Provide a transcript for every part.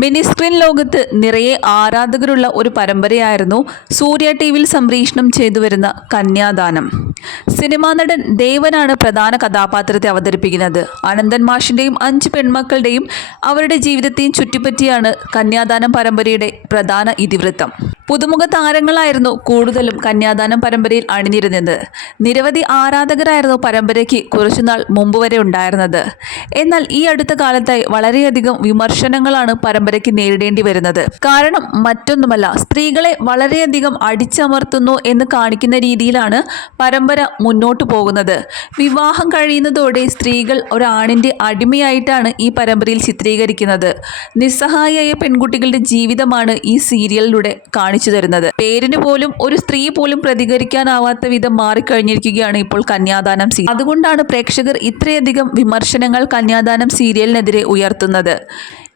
Mini screen ലോകത്ത് നിറയെ ആരാധകരുള്ള ഒരു പരമ്പരയായിരുന്നു സൂര്യ ടി വിയിൽ സംപ്രേഷണം ചെയ്തു വരുന്ന കന്യാദാനം. സിനിമാ നടൻ ദേവനാണ് പ്രധാന കഥാപാത്രത്തെ അവതരിപ്പിക്കുന്നത്. അനന്തൻ മാഷിന്റെയും അഞ്ച് പെൺമക്കളുടെയും അവരുടെ ജീവിതത്തെയും ചുറ്റിപ്പറ്റിയാണ് കന്യാദാനം പരമ്പരയുടെ പ്രധാന ഇതിവൃത്തം. പുതുമുഖ താരങ്ങളായിരുന്നു കൂടുതലും കന്യാദാനം പരമ്പരയിൽ അണിനിരുന്നത്. നിരവധി ആരാധകരായിരുന്നു പരമ്പരയ്ക്ക് കുറച്ചുനാൾ മുമ്പ് വരെ ഉണ്ടായിരുന്നത്. എന്നാൽ ഈ അടുത്ത കാലത്തായി വളരെയധികം വിമർശനങ്ങളാണ് പരമ്പരയ്ക്ക് നേരിടേണ്ടി വരുന്നത്. കാരണം മറ്റൊന്നുമല്ല സ്ത്രീകളെ വളരെയധികം അടിച്ചമർത്തുന്നു എന്ന് കാണിക്കുന്ന രീതിയിലാണ് പരമ്പര മുന്നോട്ട് പോകുന്നത്. വിവാഹം കഴിയുന്നതോടെ സ്ത്രീകൾ ഒരാണിന്റെ അടിമയായിട്ടാണ് ഈ പരമ്പരയിൽ ചിത്രീകരിക്കുന്നത്. നിസ്സഹായയായ പെൺകുട്ടികളുടെ ജീവിതമാണ് ഈ സീരിയലിലൂടെ കാണിച്ചു തരുന്നത്. പേരിന് പോലും ഒരു സ്ത്രീ പോലും പ്രതികരിക്കാനാവാത്ത വിധം മാറിക്കഴിഞ്ഞിരിക്കുകയാണ് ഇപ്പോൾ കന്യാദാനം സീരിയൽ. അതുകൊണ്ടാണ് പ്രേക്ഷകർ ഇത്രയധികം വിമർശനങ്ങൾ കന്യാദാനം സീരിയലിനെതിരെ ഉയർത്തുന്നത്.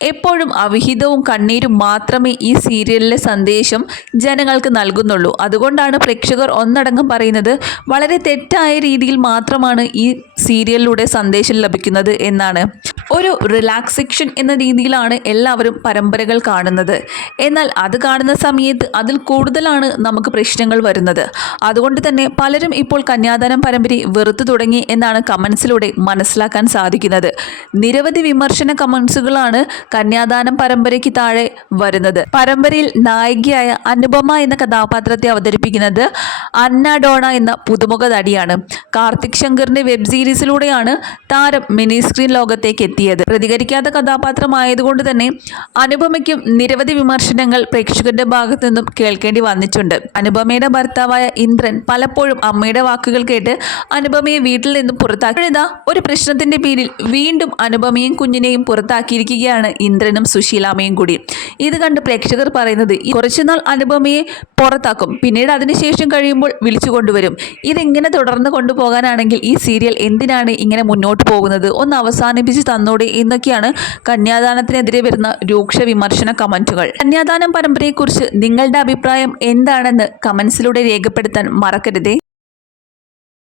എപ്പോഴും അവിഹിതവും കണ്ണീരും മാത്രമേ ഈ സീരിയലിലെ സന്ദേശം ജനങ്ങൾക്ക് നൽകുന്നുള്ളൂ. അതുകൊണ്ടാണ് പ്രേക്ഷകർ ഒന്നടങ്കം പറയുന്നത് വളരെ തെറ്റായ രീതിയിൽ മാത്രമാണ് ഈ സീരിയലിലൂടെ സന്ദേശം ലഭിക്കുന്നത് എന്നാണ്. ഒരു റിലാക്സേഷൻ എന്ന രീതിയിലാണ് എല്ലാവരും പരമ്പരകൾ കാണുന്നത്. എന്നാൽ അത് കാണുന്ന സമയത്ത് അതിൽ കൂടുതലാണ് നമുക്ക് പ്രശ്നങ്ങൾ വരുന്നത്. അതുകൊണ്ട് തന്നെ പലരും ഇപ്പോൾ കന്യാദാനം പരമ്പര വെറുത്തു തുടങ്ങി എന്നാണ് കമൻസിലൂടെ മനസ്സിലാക്കാൻ സാധിക്കുന്നത്. നിരവധി വിമർശന കമൻസുകളാണ് കന്യാദാനം പരമ്പരയ്ക്ക് താഴെ വരുന്നത്. പരമ്പരയിൽ നായികയായ അനുപമ എന്ന കഥാപാത്രത്തെ അവതരിപ്പിക്കുന്നത് അന്ന ഡോണ എന്ന പുതുമുഖ നടിയാണ്. കാർത്തിക് ശങ്കറിന്റെ വെബ് സീരീസിലൂടെയാണ് താരം മിനി സ്ക്രീൻ ലോകത്തേക്ക് എത്തിയത്. പ്രതികരിക്കാത്ത കഥാപാത്രമായതുകൊണ്ട് തന്നെ അനുപമയ്ക്കും നിരവധി വിമർശനങ്ങൾ പ്രേക്ഷകരുടെ ഭാഗത്തു നിന്നും കേൾക്കേണ്ടി വന്നിട്ടുണ്ട്. അനുപമയുടെ ഭർത്താവായ ഇന്ദ്രൻ പലപ്പോഴും അമ്മയുടെ വാക്കുകൾ കേട്ട് അനുപമയെ വീട്ടിൽ നിന്നും പുറത്താക്കി. ഒരു പ്രശ്നത്തിന്റെ പേരിൽ വീണ്ടും അനുപമയും കുഞ്ഞിനെയും പുറത്താക്കിയിരിക്കുകയാണ് ഇന്ദ്രനും സുശീലാമയും കൂടി. ഇത് കണ്ട് പ്രേക്ഷകർ പറയുന്നത് കുറച്ചുനാൾ അനുപമയെ പുറത്താക്കും പിന്നീട് അതിനുശേഷം കഴിയുമ്പോൾ വിളിച്ചു കൊണ്ടുവരും. ഇതെങ്ങനെ തുടർന്ന് കൊണ്ടുപോകാനാണെങ്കിൽ ഈ സീരിയൽ എന്തിനാണ് ഇങ്ങനെ മുന്നോട്ട് പോകുന്നത്? ഒന്ന് അവസാനിപ്പിച്ച് തന്നോടെ എന്നൊക്കെയാണ് കന്യാദാനത്തിനെതിരെ വരുന്ന രൂക്ഷ വിമർശന കമന്റുകൾ. കന്യാദാനം പരമ്പരയെക്കുറിച്ച് നിങ്ങളുടെ അഭിപ്രായം എന്താണെന്ന് കമന്റ്സിലൂടെ രേഖപ്പെടുത്താൻ മറക്കരുതേ.